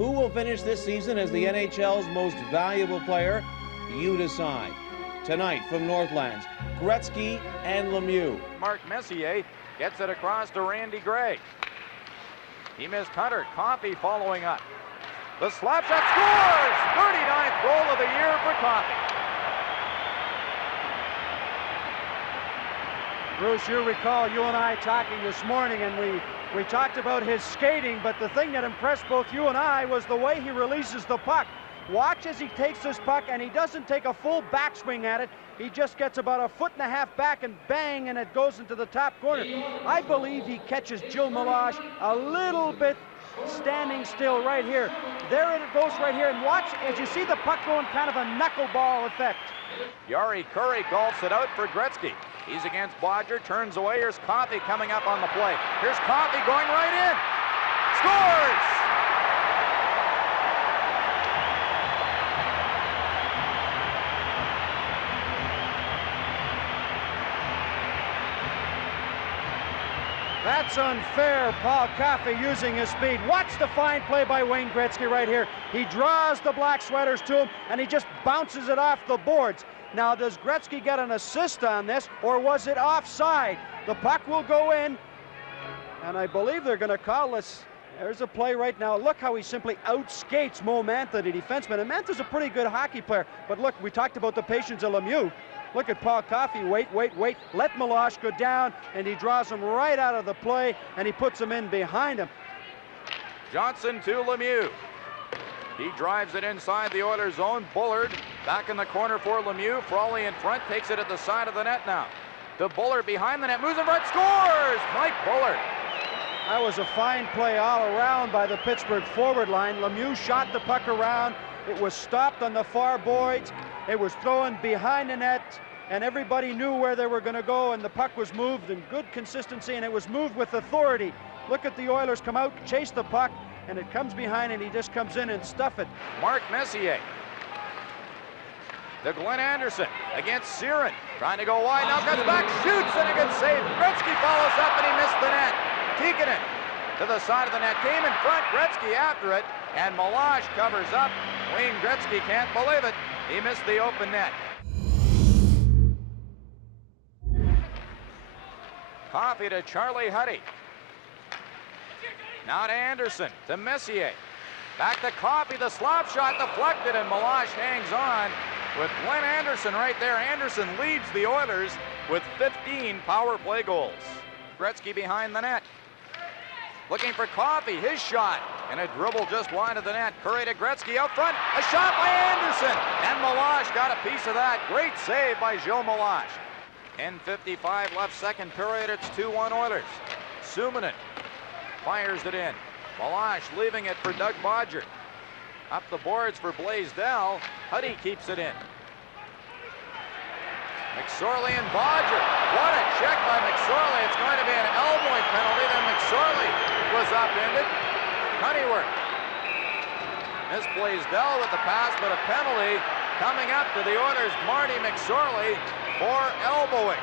Who will finish this season as the NHL's most valuable player? You decide. Tonight from Northlands, Gretzky and Lemieux. Mark Messier gets it across to Randy Gray. He missed Hunter. Coffey following up. The slap shot scores! 39th goal of the year for Coffey. Bruce, you recall you and I talking this morning, and we talked about his skating, but the thing that impressed both you and I was the way he releases the puck. Watch as he takes this puck, and he doesn't take a full backswing at it. He just gets about 1.5 feet back and bang, and it goes into the top corner. I believe he catches Joe Meloche a little bit standing still right here. There it goes right here, and watch as you see the puck going kind of a knuckleball effect. Yari Curry golfs it out for Gretzky. He's against Bodger, turns away. Here's Coffey coming up on the play. Here's Coffey going right in. Scores! That's unfair, Paul Coffey using his speed. Watch the fine play by Wayne Gretzky right here. He draws the black sweaters to him, and he just bounces it off the boards. Now, does Gretzky get an assist on this, or was it offside? The puck will go in, and I believe they're going to call this. There's a play right now. Look how he simply outskates Mo Mantha, the defenseman. And Mantha's a pretty good hockey player. But look, we talked about the patience of Lemieux. Look at Paul Coffey. Wait. Let Meloche go down, and he draws him right out of the play, and he puts him in behind him. Johnson to Lemieux. He drives it inside the Oilers' zone. Bullard back in the corner for Lemieux. Frawley in front, takes it at the side of the net now. To Bullard behind the net, moves in front, scores! Mike Bullard. That was a fine play all around by the Pittsburgh forward line. Lemieux shot the puck around. It was stopped on the far boards. It was thrown behind the net, and everybody knew where they were going to go, and the puck was moved in good consistency, and it was moved with authority. Look at the Oilers come out, chase the puck, and it comes behind, and he just comes in and stuff it. Mark Messier. To Glenn Anderson against Siren. Trying to go wide, now cuts back, shoots, and a good save. Gretzky follows up, and he missed the net. Tikkanen to the side of the net, came in front, Gretzky after it, and Meloche covers up. Wayne Gretzky can't believe it. He missed the open net. Coffey to Charlie Huddy. Now to Anderson, to Messier. Back to Coffey, the slap shot deflected, and Meloche hangs on with Glenn Anderson right there. Anderson leads the Oilers with 15 power play goals. Gretzky behind the net. Looking for Coffey, his shot, and a dribble just wide of the net. Curry to Gretzky out front, a shot by Anderson, and Meloche got a piece of that. Great save by Joe Meloche. 10:55 left second period, it's 2-1 Oilers. Suominen fires it in. Meloche leaving it for Doug Bodger. Up the boards for Blaisdell. Huddy keeps it in. McSorley and Bodger. What a check by McSorley. It's going to be an elbowing penalty. Then McSorley was upended. Honeyworth. Miss Blaisdell with the pass, but a penalty coming up to the Oilers' Marty McSorley for elbowing.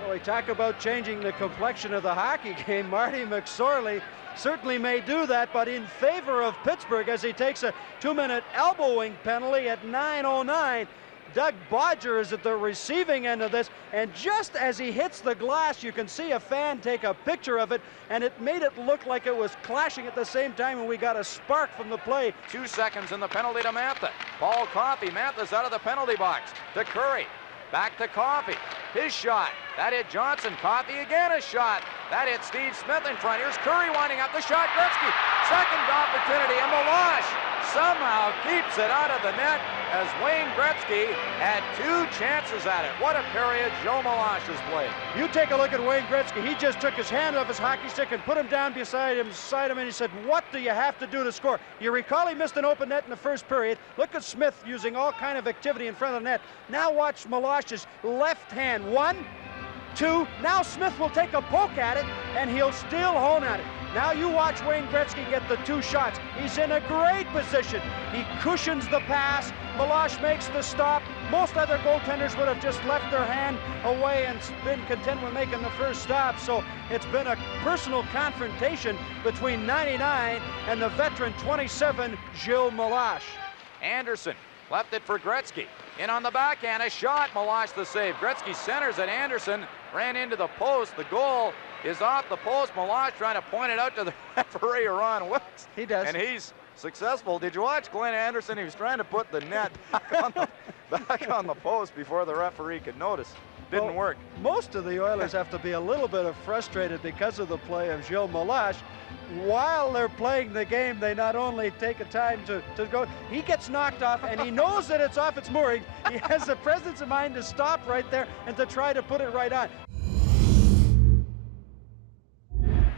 Well, we talk about changing the complexion of the hockey game. Marty McSorley certainly may do that, but in favor of Pittsburgh as he takes a 2-minute elbowing penalty at 9:09. Doug Bodger is at the receiving end of this, and just as he hits the glass, you can see a fan take a picture of it, and it made it look like it was clashing at the same time, and we got a spark from the play. 2 seconds in the penalty to Mantha. Paul Coffey, Mantha's out of the penalty box. To Curry, back to Coffey. His shot, that hit Johnson. Coffey again a shot. That hit Steve Smith in front. Here's Curry winding up the shot. Gretzky, second opportunity, and Meloche somehow keeps it out of the net as Wayne Gretzky had 2 chances at it. What a period Joe Meloche has played. You take a look at Wayne Gretzky. He just took his hand off his hockey stick and put him down beside him, and he said, what do you have to do to score? You recall he missed an open net in the first period. Look at Smith using all kind of activity in front of the net. Now watch Meloche's left hand. 1, 2. Now Smith will take a poke at it, and he'll still hone at it. Now you watch Wayne Gretzky get the 2 shots. He's in a great position. He cushions the pass. Meloche makes the stop, Most other goaltenders would have just left their hand away and been content with making the first stop. So it's been a personal confrontation between 99 and the veteran 27, Gilles Meloche. Anderson left it for Gretzky. In on the backhand, a shot. Meloche the save. Gretzky centers at Anderson. Ran into the post. The goal is off the post. Meloche trying to point it out to the referee, Ron Wilkes. He does. And he's successful. Did you watch Glenn Anderson? He was trying to put the net back on the post before the referee could notice. Didn't work. Most of the Oilers have to be a little bit frustrated because of the play of Gilles Meloche. While they're playing the game, they not only take a time to go, he gets knocked off and he knows that it's off its mooring. He has the presence of mind to stop right there and to try to put it right on.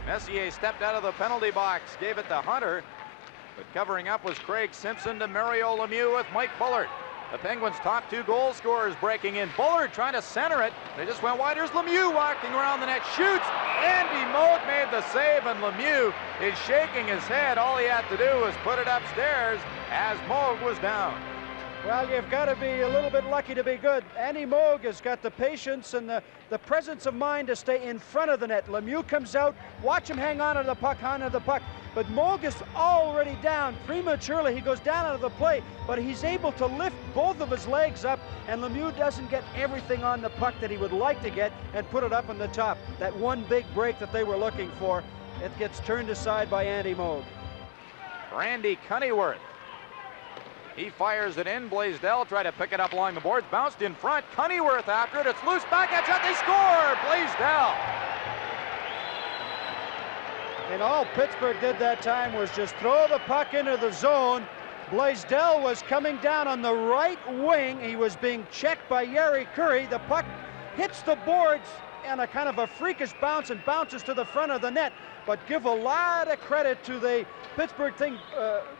Messier stepped out of the penalty box, gave it to Hunter, but covering up was Craig Simpson to Mario Lemieux with Mike Bullard. The Penguins' top two goal scorers breaking in. Bullard trying to center it. They just went wide. There's Lemieux walking around the net. Shoots. Andy Moog made the save, and Lemieux is shaking his head. All he had to do was put it upstairs as Moog was down. Well, you've got to be a little bit lucky to be good. Andy Moog has got the patience and the presence of mind to stay in front of the net. Lemieux comes out. Watch him hang on to the puck, But Moog is already down. Prematurely, he goes down out of the play, but he's able to lift both of his legs up, and Lemieux doesn't get everything on the puck that he would like to get and put it up on the top. That one big break that they were looking for, it gets turned aside by Andy Moog. Randy Cunnyworth. He fires it in. Blaisdell tried to pick it up along the boards. Bounced in front. Cunnyworth after it. It's loose. Backhand shot. They score. Blaisdell. And all Pittsburgh did that time was just throw the puck into the zone. Blaisdell was coming down on the right wing. He was being checked by Jari Kurri. The puck hits the boards and a kind of a freakish bounce and bounces to the front of the net. But give a lot of credit to the Pittsburgh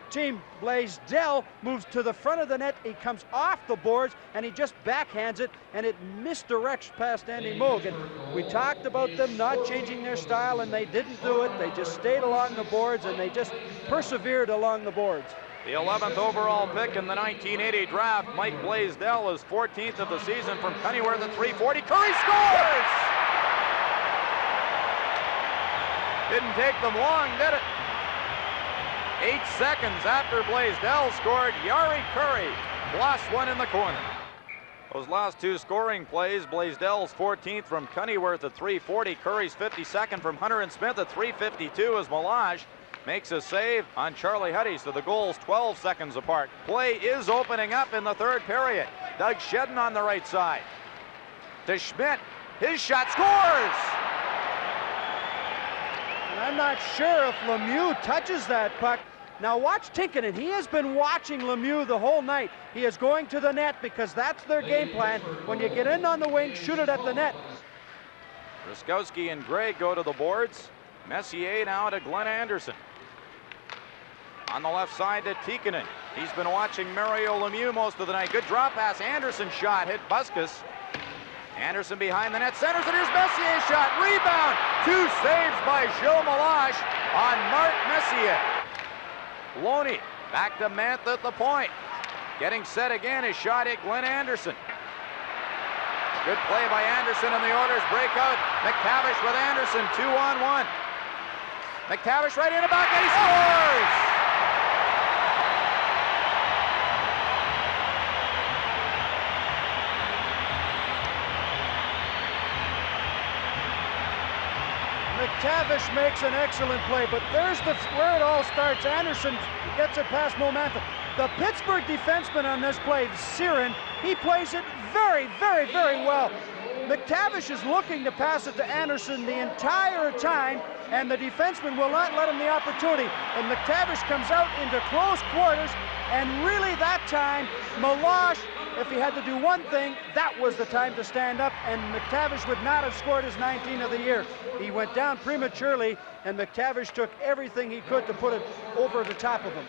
team. Blaisdell moves to the front of the net. He comes off the boards and he just backhands it, and it misdirects past Andy Moog. And we talked about them not changing their style, and they didn't do it. They just stayed along the boards and they just persevered along the boards. The 11th overall pick in the 1980 draft, Mike Blaisdell, is 14th of the season from Cunnyworth at .340. Kurri scores! Didn't take them long, did it? 8 seconds after Blaisdell scored, Jari Kurri blasts one in the corner. Those last two scoring plays, Blaisdell's 14th from Cunnyworth at .340, Curry's 52nd from Hunter and Smith at .352 as Meloche makes a save on Charlie Huddy, so the goals 12 seconds apart. Play is opening up in the third period. Doug Shedden on the right side. To Schmidt, his shot scores! And I'm not sure if Lemieux touches that puck. Now watch Tinkinen. He has been watching Lemieux the whole night. He is going to the net because that's their game plan. When you get in on the wing, shoot it at the net. Ruskowski and Gray go to the boards. Messier now to Glenn Anderson. On the left side to Tinkinen. He's been watching Mario Lemieux most of the night. Good drop pass. Anderson shot hit Buskus. Anderson behind the net, centers, and here's Messier's shot. Rebound. 2 saves by Gilles Meloche on Mark Messier. Loney back to Mantha at the point. Getting set again. His shot hit Glenn Anderson. Good play by Anderson, and the Oilers break out. McTavish with Anderson, 2-on-1. McTavish right in the back, and he scores! McTavish makes an excellent play, but there's where it all starts. Anderson gets it past Mantha. The Pittsburgh defenseman on this play, Siren, he plays it very, very, very well. McTavish is looking to pass it to Anderson the entire time, and the defenseman will not let him the opportunity. And McTavish comes out into close quarters, and really that time, Meloche, if he had to do one thing, that was the time to stand up, and McTavish would not have scored his 19th of the year. He went down prematurely, and McTavish took everything he could to put it over the top of him.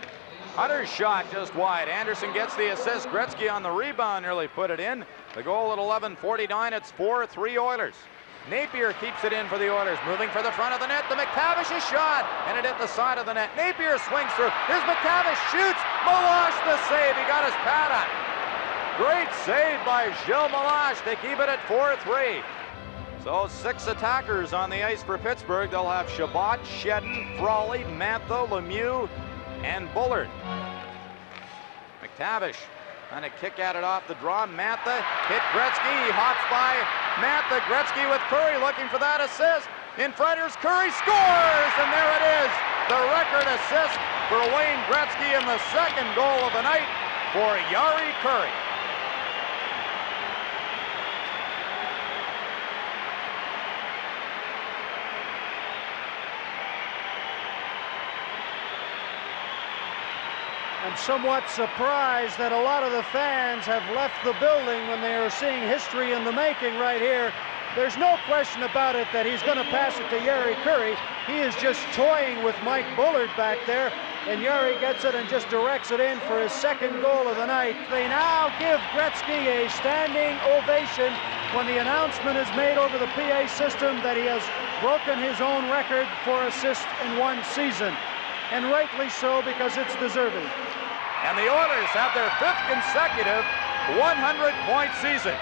Hunter's shot just wide. Anderson gets the assist. Gretzky on the rebound nearly put it in. The goal at 11:49. It's 4-3 Oilers. Napier keeps it in for the Oilers. Moving for the front of the net. The McTavish's shot, and it hit the side of the net. Napier swings through. Here's McTavish, shoots. Meloche the save. He got his pad on. Great save by Gilles Meloche to keep it at 4-3. So 6 attackers on the ice for Pittsburgh. They'll have Chabot, Shedden, Frawley, Mantha, Lemieux, and Bullard. McTavish trying to kick at it off the draw. Mantha hit Gretzky. He hops by Mantha. Gretzky with Curry looking for that assist. In front, here's Curry, scores! And there it is. The record assist for Wayne Gretzky and the second goal of the night for Jari Kurri. I'm somewhat surprised that a lot of the fans have left the building when they are seeing history in the making right here. There's no question about it that he's going to pass it to Jari Kurri. He is just toying with Mike Bullard back there, and Jari gets it and just directs it in for his second goal of the night. They now give Gretzky a standing ovation when the announcement is made over the PA system that he has broken his own record for assists in one season. And rightly so, because it's deserving. And the Oilers have their 5th consecutive 100-point season.